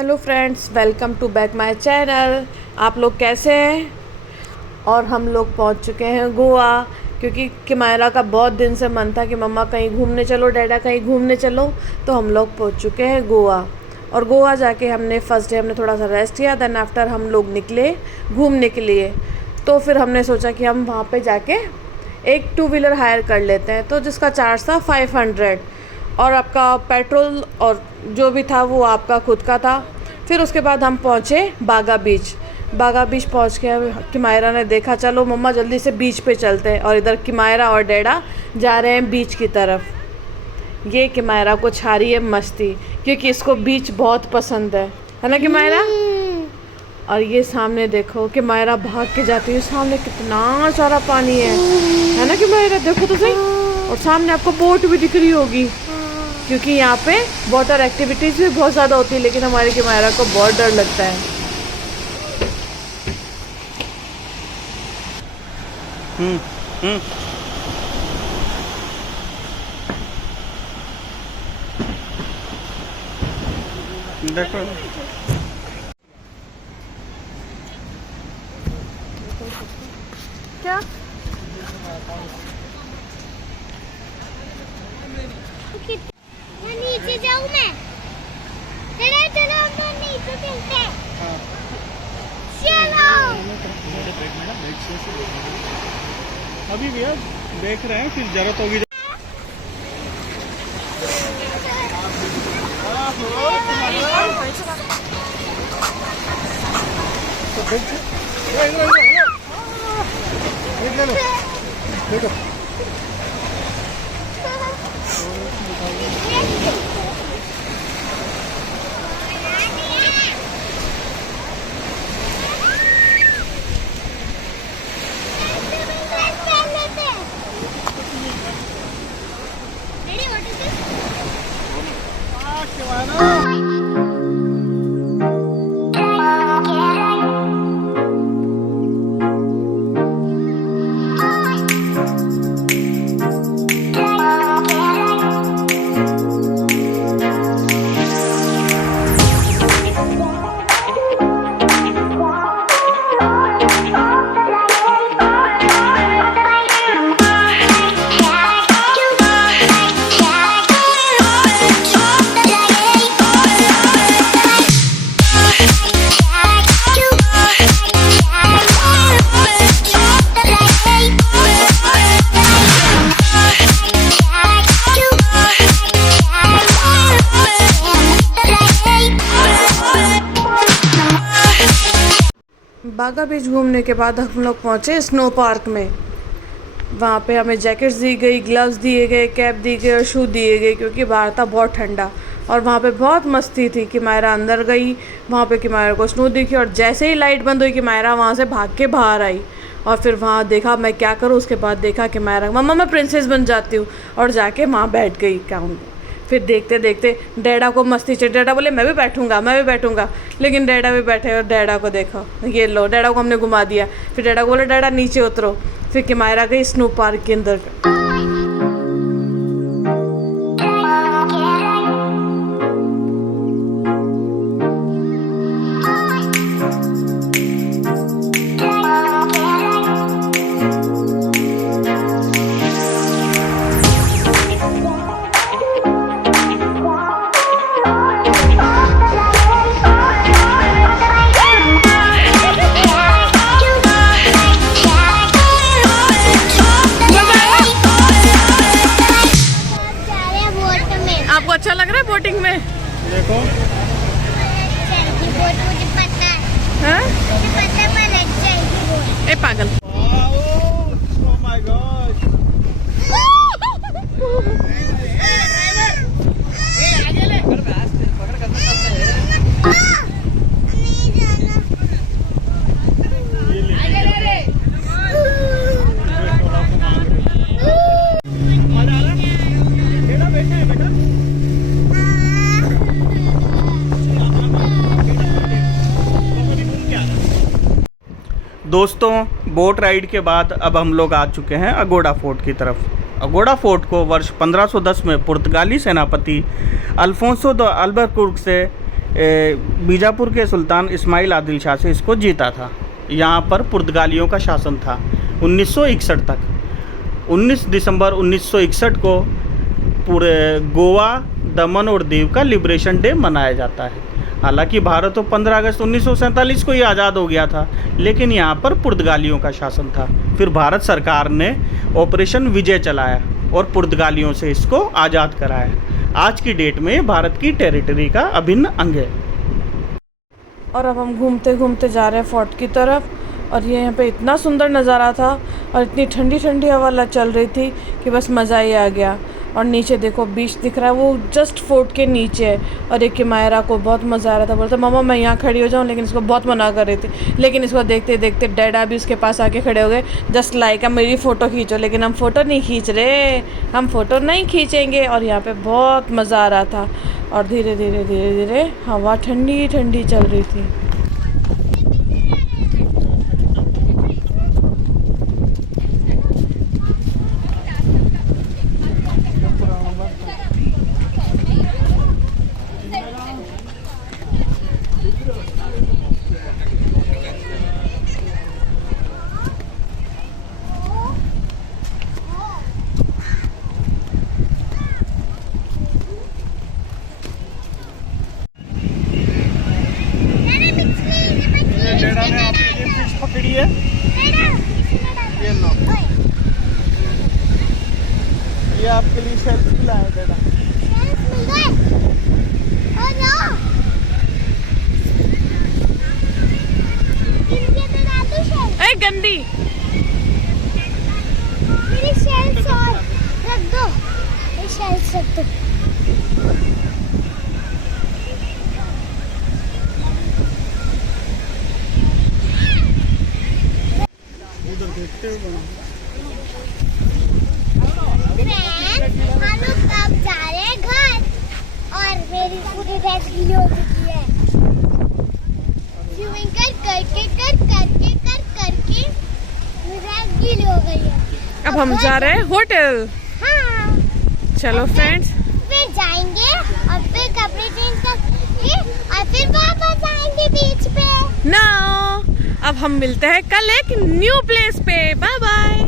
Hello friends, welcome to back my channel. आप लोग कैसे हैं? और हम लोग पहुंच चुके हैं गोवा, क्योंकि किमायरा का बहुत दिन से मन था कि मम्मा कहीं घूमने चलो, डैडा कहीं घूमने चलो। तो हम लोग पहुंच चुके हैं गोवा। और गोवा जाके हमने फर्स्ट डे हमने थोड़ा सा रेस्ट किया। देन आफ्टर हम लोग निकले घूमने के लिए। तो फिर हमने सोचा कि हम वहाँ पे जाके एक 2 व्हीलर हायर कर लेते हैं, तो जिसका चार्ज था 500 और आपका पेट्रोल और जो भी था वो आपका खुद का था। फिर उसके बाद हम पहुँचे बागा बीच। बागा बीच पहुँच के किमायरा ने देखा, चलो मम्मा जल्दी से बीच पे चलते हैं। और इधर किमायरा और डैडा जा रहे हैं बीच की तरफ। ये किमायरा को छा रही है मस्ती, क्योंकि इसको बीच बहुत पसंद है ना किमायरा? और ये सामने देखो किमायरा भाग के जाती है, सामने कितना सारा पानी है ना किमायरा? देखो तो सही। और सामने आपको बोट भी दिख रही होगी, क्योंकि यहाँ पे वाटर एक्टिविटीज़ भी बहुत ज़्यादा होती है। लेकिन हमारी किमायरा को बहुत डर लगता है। देखो क्या नीचे जाऊं मैं? चलो चलो हम लोग नीचे चलते हैं। चलो अभी भैया देख रहे हैं, फिर जरूरत होगी। देखो बागा बीच घूमने के बाद हम लोग पहुँचे स्नो पार्क में। वहाँ पे हमें जैकेट्स दी गई, ग्लव्स दिए गए, कैप दी गई और शू दिए गए, क्योंकि बाहर था बहुत ठंडा। और वहाँ पे बहुत मस्ती थी। किमायरा अंदर गई, वहाँ पे किमायरा को स्नो दिखी, और जैसे ही लाइट बंद हुई किमायरा वहाँ से भाग के बाहर आई। और फिर वहाँ देखा मैं क्या करूँ। उसके बाद देखा किमायरा, मम्मा मैं प्रिंसेस बन जाती हूँ, और जाके वहाँ बैठ गई काउंट। फिर देखते देखते डैडा को मस्ती चढ़ी। डैडा बोले मैं भी बैठूंगा। लेकिन डैडा भी बैठे, और डैडा को देखो, ये लो डैडा को हमने घुमा दिया। फिर डैडा को बोले डैडा नीचे उतरो। फिर किमायरा गई स्नो पार्क के अंदर। आपको अच्छा लग रहा है बोटिंग में? देखो बोट मुझे पता है। हाँ? मुझे पता है पर लग जाएगी बोट। ए पागल। Oh my God. दोस्तों, बोट राइड के बाद अब हम लोग आ चुके हैं अगोड़ा फोर्ट की तरफ। अगोड़ा फोर्ट को वर्ष 1510 में पुर्तगाली सेनापति अल्फोंसो द अल्बुकर्क से बीजापुर के सुल्तान इस्माइल आदिल शाह से इसको जीता था। यहाँ पर पुर्तगालियों का शासन था 1961 तक। 19 दिसंबर 1961 को पूरे गोवा, दमन और दीव का लिबरेशन डे मनाया जाता है। हालांकि भारत तो 15 अगस्त 1947 को ही आज़ाद हो गया था, लेकिन यहाँ पर पुर्तगालियों का शासन था। फिर भारत सरकार ने ऑपरेशन विजय चलाया और पुर्तगालियों से इसको आज़ाद कराया। आज की डेट में भारत की टेरिटरी का अभिन्न अंग है। और अब हम घूमते घूमते जा रहे हैं फोर्ट की तरफ। और ये यहाँ पे इतना सुंदर नज़ारा था और इतनी ठंडी ठंडी हवा चल रही थी कि बस मज़ा ही आ गया। और नीचे देखो बीच दिख रहा है, वो जस्ट फोर्ट के नीचे है। और एक किमायरा को बहुत मज़ा आ रहा था, बोलता मम्मा मैं यहाँ खड़ी हो जाऊँ, लेकिन इसको बहुत मना कर रही थी। लेकिन इसको देखते देखते डैडा भी उसके पास आके खड़े हो गए, जस्ट लाइक मेरी फ़ोटो खींचो। लेकिन हम फ़ोटो नहीं खींच रहे, हम फ़ोटो नहीं खींचेंगे। और यहाँ पे बहुत मज़ा आ रहा था। और धीरे धीरे धीरे धीरे हवा ठंडी ठंडी चल रही थी। डेडा ने आपके लिए फिश पकड़ी है, ये लो, ये आपके लिए शेल्फ भी लाया डेडा। ए गंदी मेरी शेल्फ और रख दो, ये शेल्फ रख दो। उधर देखते हुए बना। हम लोग अब जा रहे हैं घर और मेरी पूरी ड्रेस गीली हो चुकी है। स्विमिंग करके ड्रेस गीली हो गई है। अब हम जा रहे हैं होटल। हाँ, चलो फ्रेंड्स, फिर जाएंगे और फिर कपड़े चेंज करके और फिर वापस आएंगे बीच पे। नाउ अब हम मिलते हैं कल एक न्यू प्लेस पे। Bye bye.